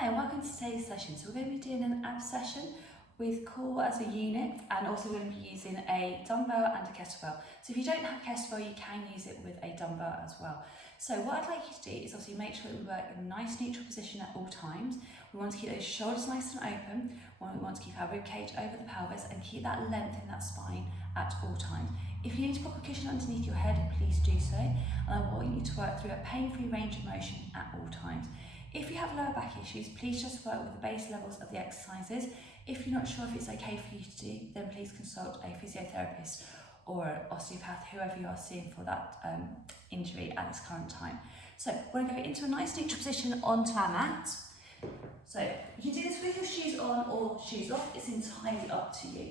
Hi and welcome to today's session. So we're going to be doing an ab session with core as a unit, and also we're going to be using a dumbbell and a kettlebell. So if you don't have a kettlebell, you can use it with a dumbbell as well. So what I'd like you to do is obviously make sure that we work in a nice neutral position at all times. We want to keep those shoulders nice and open. We want to keep our rib cage over the pelvis and keep that length in that spine at all times. If you need to pop a cushion underneath your head, please do so. And I want you to work through a pain-free range of motion at all times. If you have lower back issues, please just work with the base levels of the exercises. If you're not sure if it's okay for you to do, then please consult a physiotherapist or an osteopath, whoever you are seeing for that injury at this current time. So we're going to go into a nice neutral position onto our mat. So you can do this with your shoes on or shoes off, it's entirely up to you.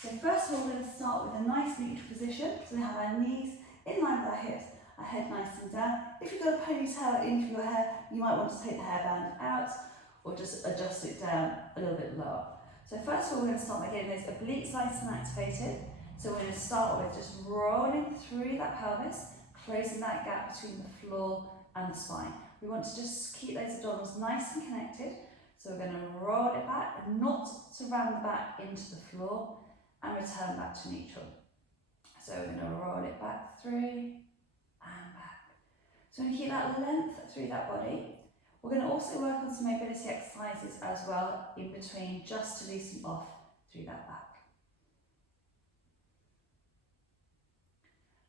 So first of all, we're going to start with a nice neutral position. So we have our knees in line with our hips, our head nice and down. If you've got a ponytail in for your hair, you might want to take the hairband out or just adjust it down a little bit lower. So first of all, we're going to start by getting those obliques nice and activated. So we're going to start with just rolling through that pelvis, closing that gap between the floor and the spine. We want to just keep those abdominals nice and connected. So we're going to roll it back and not to ram the back into the floor and return back to neutral. So we're going to roll it back through and back. So we're going to keep that length through that body. We're going to also work on some mobility exercises as well in between, just to loosen off through that back.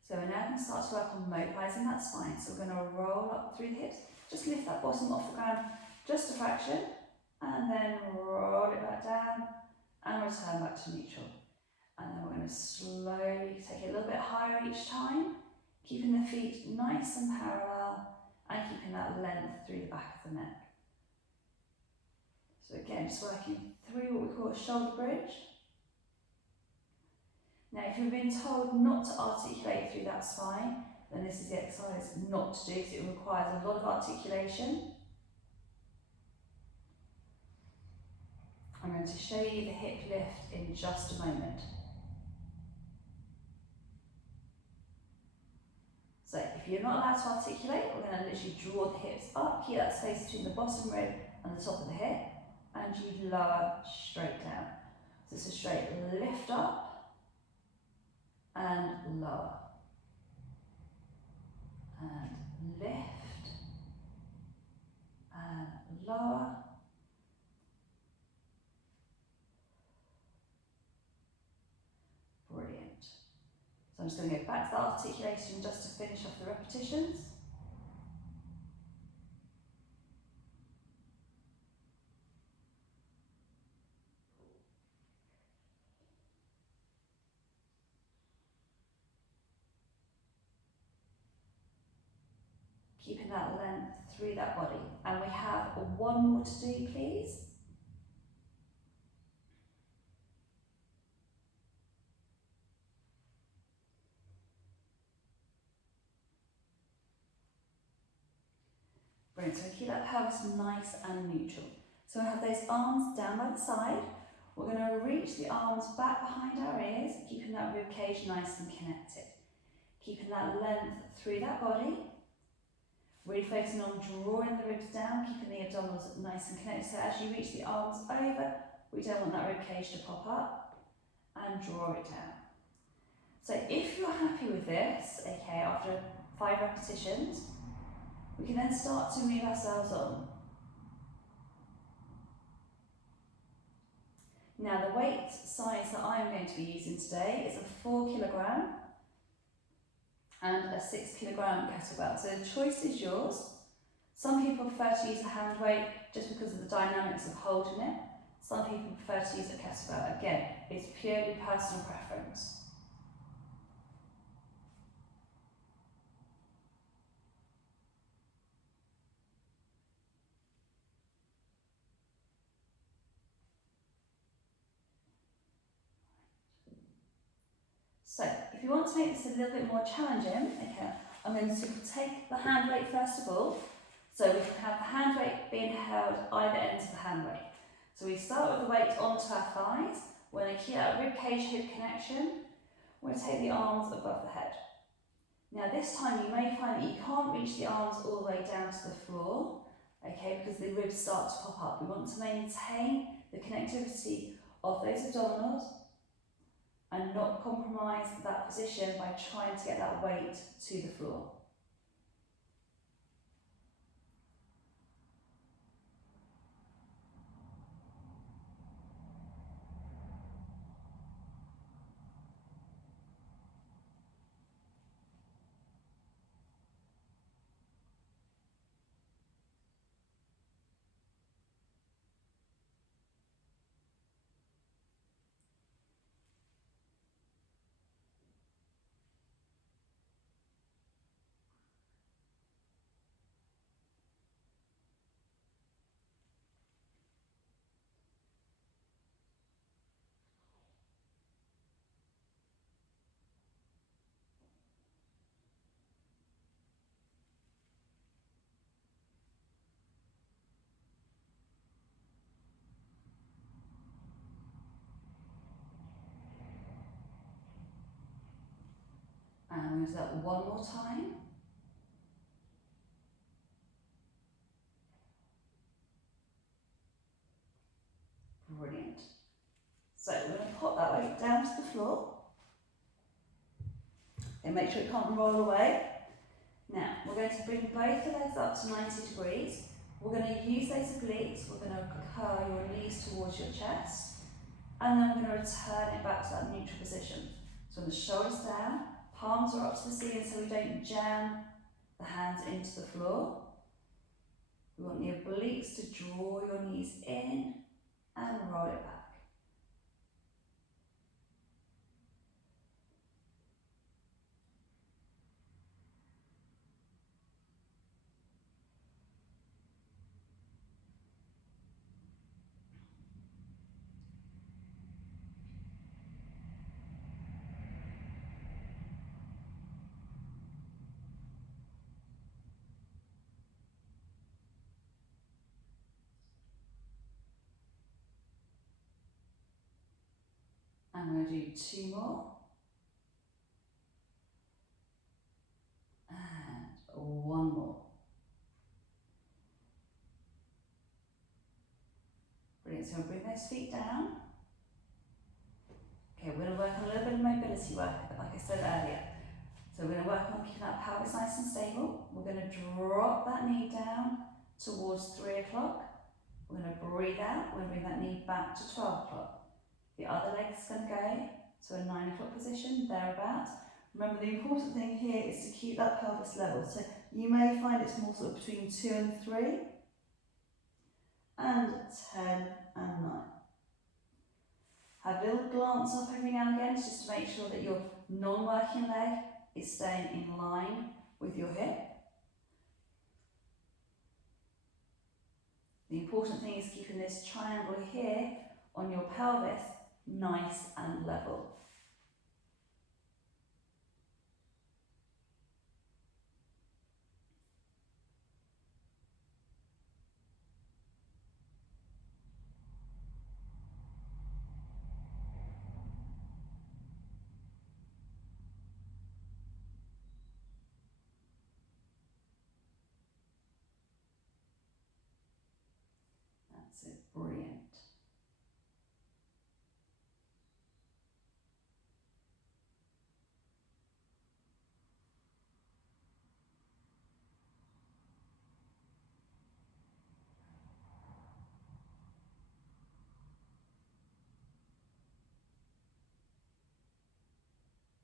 So we're now going to start to work on mobilising that spine. So we're going to roll up through the hips, just lift that bottom off the ground just a fraction, and then roll it back down and return back to neutral. And then we're going to slowly take it a little bit higher each time, keeping the feet nice and parallel and keeping that length through the back of the neck. So again, just working through what we call a shoulder bridge. Now, if you've been told not to articulate through that spine, then this is the exercise not to do because it requires a lot of articulation. I'm going to show you the hip lift in just a moment. So if you're not allowed to articulate, we're going to literally draw the hips up, keep that space between the bottom rib and the top of the hip, and you lower straight down. So it's a straight lift up and lower. And lift and lower. Brilliant. So I'm just going to go back to the articulation just to finish off the repetitions. Keeping that length through that body. And we have one more to do, please. Brilliant, so keep that pelvis nice and neutral. So we have those arms down by the side. We're going to reach the arms back behind our ears, keeping that rib cage nice and connected. Keeping that length through that body. Really focusing on drawing the ribs down, keeping the abdominals nice and connected. So as you reach the arms over, we don't want that rib cage to pop up, and draw it down. So if you're happy with this, okay, after 5 repetitions, we can then start to move ourselves on. Now the weight size that I'm going to be using today is a 4 kilogram and a 6 kilogram kettlebell. So the choice is yours. Some people prefer to use a hand weight just because of the dynamics of holding it. Some people prefer to use a kettlebell. Again, it's purely personal preference. So, if you want to make this a little bit more challenging, okay, I'm going to take the hand weight first of all. So we can have the hand weight being held either end of the hand weight. So we start with the weight onto our thighs. We're going to keep that rib cage hip connection. We're going to take the arms above the head. Now this time you may find that you can't reach the arms all the way down to the floor. okay, because the ribs start to pop up. We want to maintain the connectivity of those abdominals and not compromise that position by trying to get that weight to the floor. And we'll do that one more time. Brilliant. So we're going to pop that weight down to the floor and make sure it can't roll away. Now we're going to bring both the legs up to 90 degrees. We're going to use those obliques. We're going to curl your knees towards your chest, and then we're going to return it back to that neutral position. So when the shoulders down, palms are up to the ceiling so we don't jam the hands into the floor. We want the obliques to draw your knees in and roll it back. And we're going to do two more. And one more. Brilliant. So we'll bring those feet down. Okay, we're going to work on a little bit of mobility work, like I said earlier. So we're going to work on keeping that pelvis nice and stable. We're going to drop that knee down towards 3 o'clock. We're going to breathe out. We're going to bring that knee back to 12 o'clock. The other leg's going to go to a 9 o'clock position, thereabouts. Remember, the important thing here is to keep that pelvis level. So you may find it's more sort of between 2 and 3, and 10 and 9. Have a little glance up every now and again just to make sure that your non-working leg is staying in line with your hip. The important thing is keeping this triangle here on your pelvis nice and level. That's it, brilliant.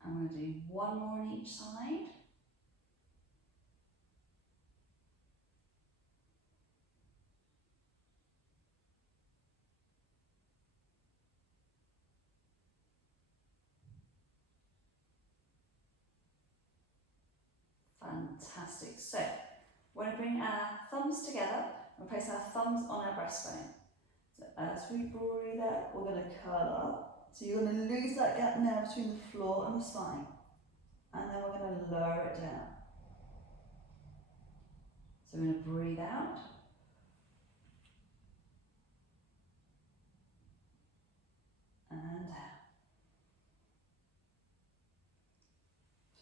I'm going to do one more on each side. Fantastic. So we're going to bring our thumbs together and place our thumbs on our breastbone. So as we breathe out, we're going to curl up. So you're going to lose that gap now between the floor and the spine. And then we're going to lower it down. So we're going to breathe out. And out.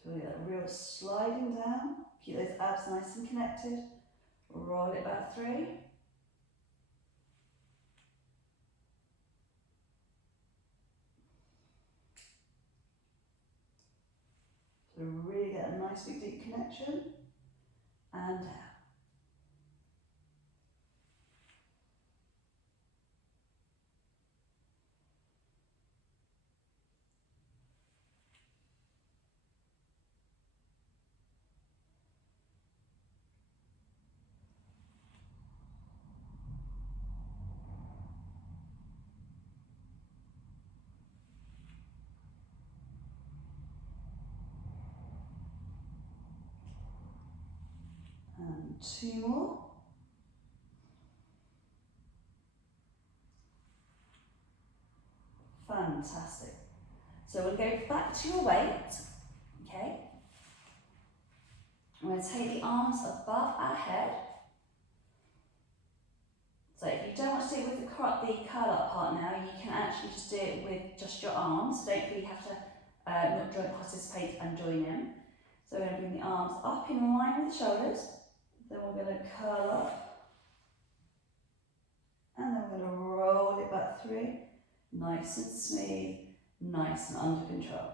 So we get that real sliding down. Keep those abs nice and connected. roll it back through. So really get a nice big deep connection, and down. And 2 more. Fantastic. So we'll go back to your weight, okay? I'm going to take the arms above our head. So if you don't want to do it with the curl up part now, you can actually just do it with just your arms. So don't feel you have to not joint participate and join in. So we're going to bring the arms up in line with the shoulders. Then we're going to curl up. And then we're going to roll it back through. Nice and smooth, nice and under control.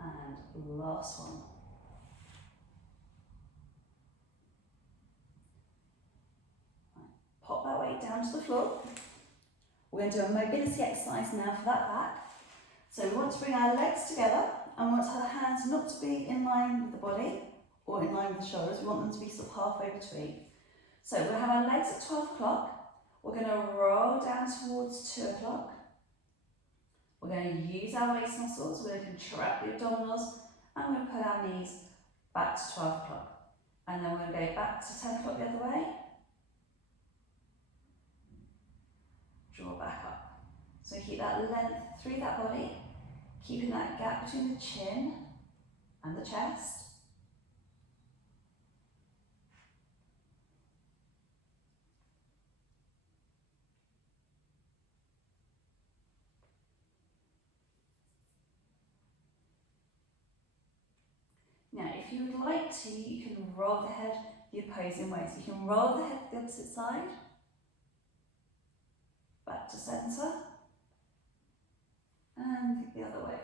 And last one. Pop that weight down to the floor. We're going to do a mobility exercise now for that back. So we want to bring our legs together and we want our hands not to be in line with the body or in line with the shoulders. We want them to be sort of halfway between. So we'll have our legs at 12 o'clock. We're going to roll down towards 2 o'clock. We're going to use our waist muscles. We're going to contract the abdominals and we're going to put our knees back to 12 o'clock. And then we're going to go back to 10 o'clock the other way. Draw back up. So keep that length through that body, keeping that gap between the chin and the chest. Now, if you would like to, you can roll the head the opposing way. So you can roll the head the opposite side, back to centre, and the other way.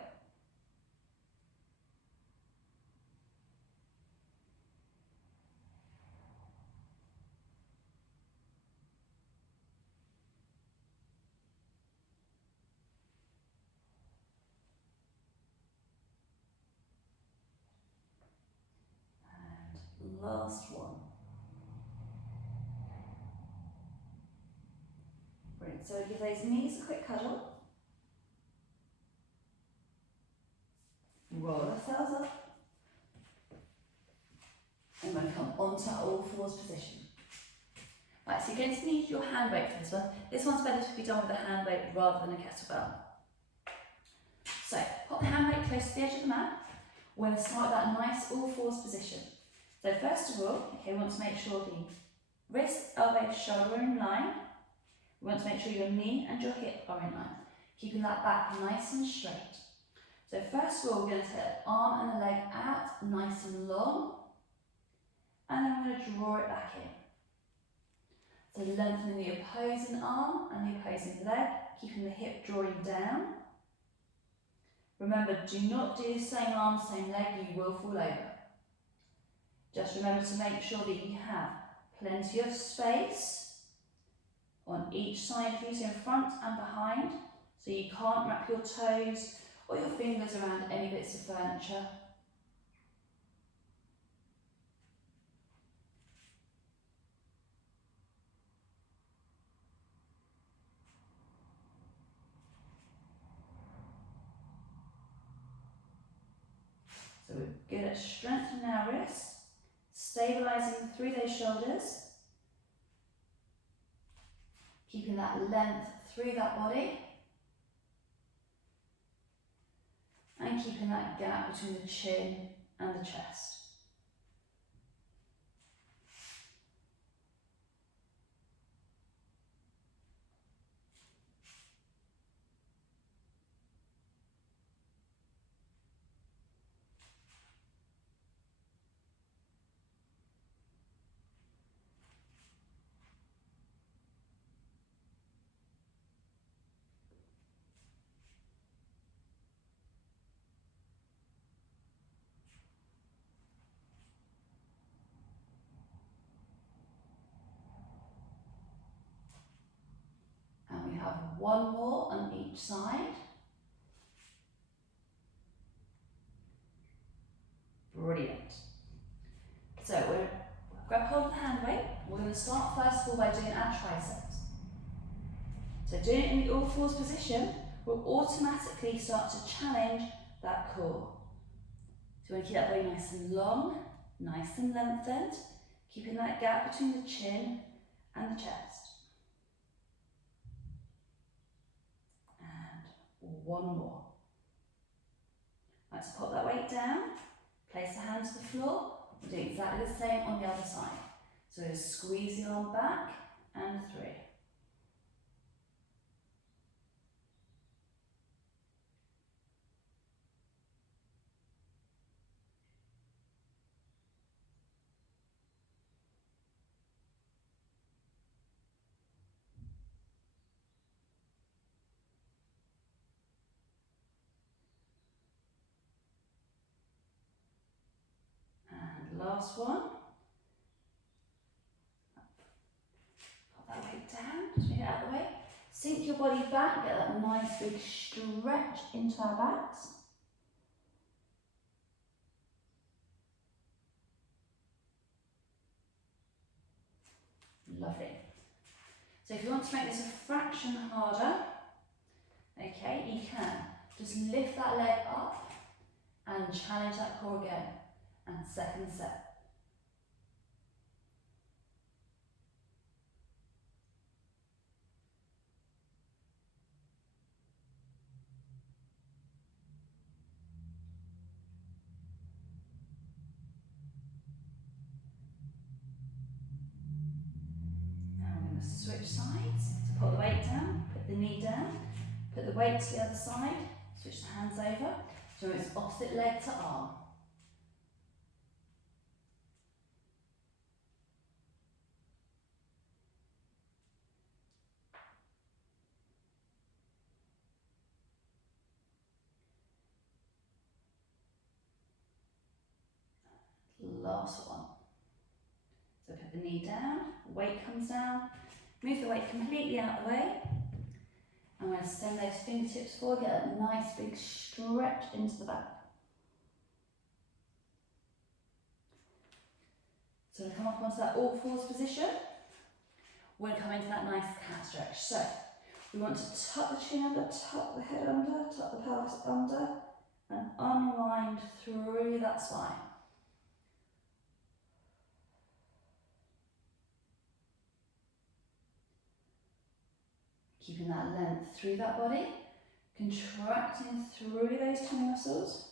And last one. Brilliant. So give those knees a quick cuddle. Roll ourselves up. And we're going to come onto all fours position. Right, so you're going to need your hand weight for this one. This one's better to be done with a hand weight rather than a kettlebell. So, pop the hand weight close to the edge of the mat. We're going to start that nice all fours position. So first of all, okay, we want to make sure the wrist, elbow, shoulder are in line. We want to make sure your knee and your hip are in line, keeping that back nice and straight. So first of all, we're going to take the arm and the leg out, nice and long, and then we're going to draw it back in. So lengthening the opposing arm and the opposing leg, keeping the hip drawing down, Remember, do not do the same arm, same leg, you will fall over. Just remember to make sure that you have plenty of space on each side of you, so in front and behind, so you can't wrap your toes or your fingers around any bits of furniture. So we're good at strengthening our wrists, stabilising through those shoulders, keeping that length through that body, and keeping that gap between the chin and the chest. And we have one more on each side. Brilliant. So we'll grab hold of the hand weight. We're going to start first of all by doing our triceps. So doing it in the all fours position will automatically start to challenge that core. So we want to keep that body nice and long, nice and lengthened, keeping that gap between the chin and the chest. And one more. Let's pop that weight down, place the hand to the floor. We're doing exactly the same on the other side. So just squeeze the arm back and 3. And last one. Pop that weight down, just move it out of the way. Sink your body back, get that nice big stretch into our backs. Lovely. So if you want to make this a fraction harder, okay, you can. Just lift that leg up and challenge that core again. And second set. Now we're going to switch sides. So put the weight down, put the knee down, put the weight to the other side, switch the hands over. So it's opposite leg to arm. Last one. So put the knee down, weight comes down, move the weight completely out of the way. I'm going to send those fingertips forward, get a nice big stretch into the back. So we'll come up onto that all fours position. We're going to come into that nice cat stretch. So we want to tuck the chin under, tuck the head under, tuck the pelvis under, and unwind through that spine. Keeping that length through that body, contracting through those tummy muscles.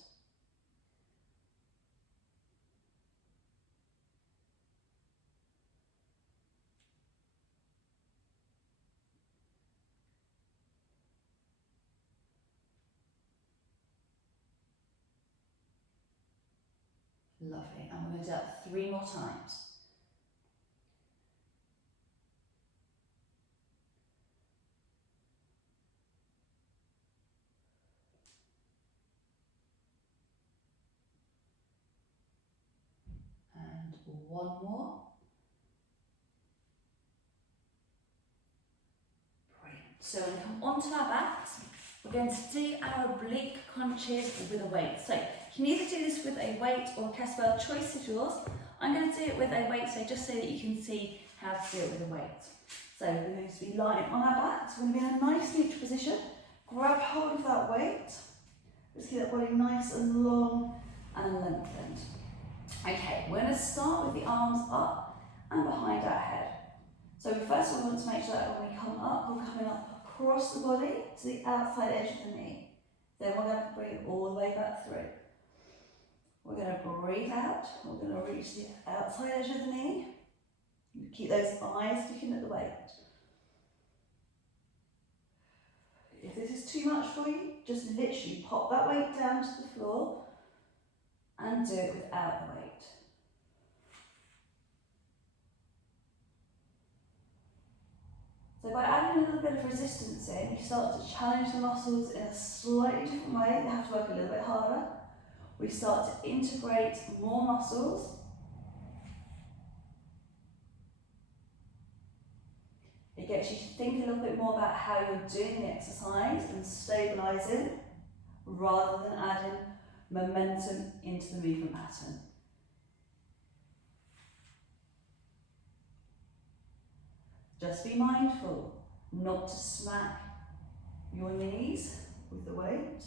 Lovely, and we're going to do that 3 more times. One more. Brilliant. So when we come onto our backs, we're going to do our oblique crunches with a weight. So you can either do this with a weight or a kettlebell, choice is yours. I'm going to do it with a weight, so just so that you can see how to do it with a weight. So we're going to be lying on our backs, we're going to be in a nice neutral position, grab hold of that weight, just keep that body nice and long and lengthened. Okay, we're going to start with the arms up and behind our head. So first of all, we want to make sure that when we come up, we're coming up across the body to the outside edge of the knee. Then we're going to bring it all the way back through. We're going to breathe out, we're going to reach the outside edge of the knee. Keep those eyes looking at the weight. If this is too much for you, just literally pop that weight down to the floor and do it without the weight. So by adding a little bit of resistance in, you start to challenge the muscles in a slightly different way. They have to work a little bit harder. We start to integrate more muscles. It gets you to think a little bit more about how you're doing the exercise and stabilising, rather than adding momentum into the movement pattern. Just be mindful not to smack your knees with the weight.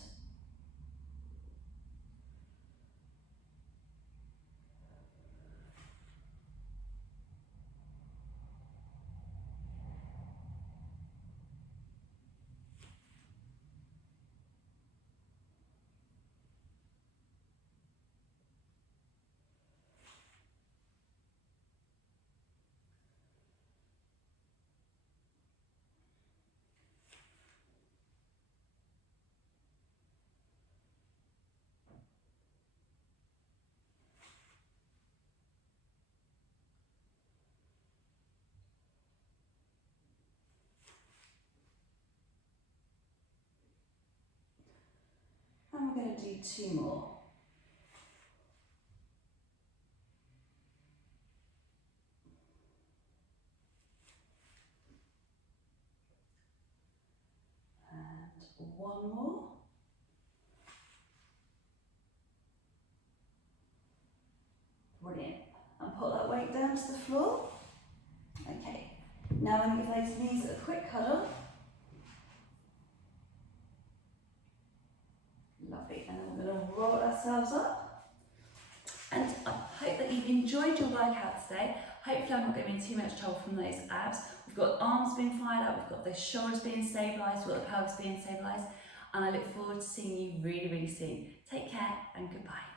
And we're going to do two more. And one more. Brilliant. And put that weight down to the floor. Okay. Now we're going to give those knees a quick cuddle. Lovely. And then we're going to roll ourselves up. And I hope that you've enjoyed your workout today. Hopefully I'm not going to be in too much trouble from those abs. We've got arms being fired up, we've got the shoulders being stabilised, we've got the pelvis being stabilised. And I look forward to seeing you really, really soon. Take care and goodbye.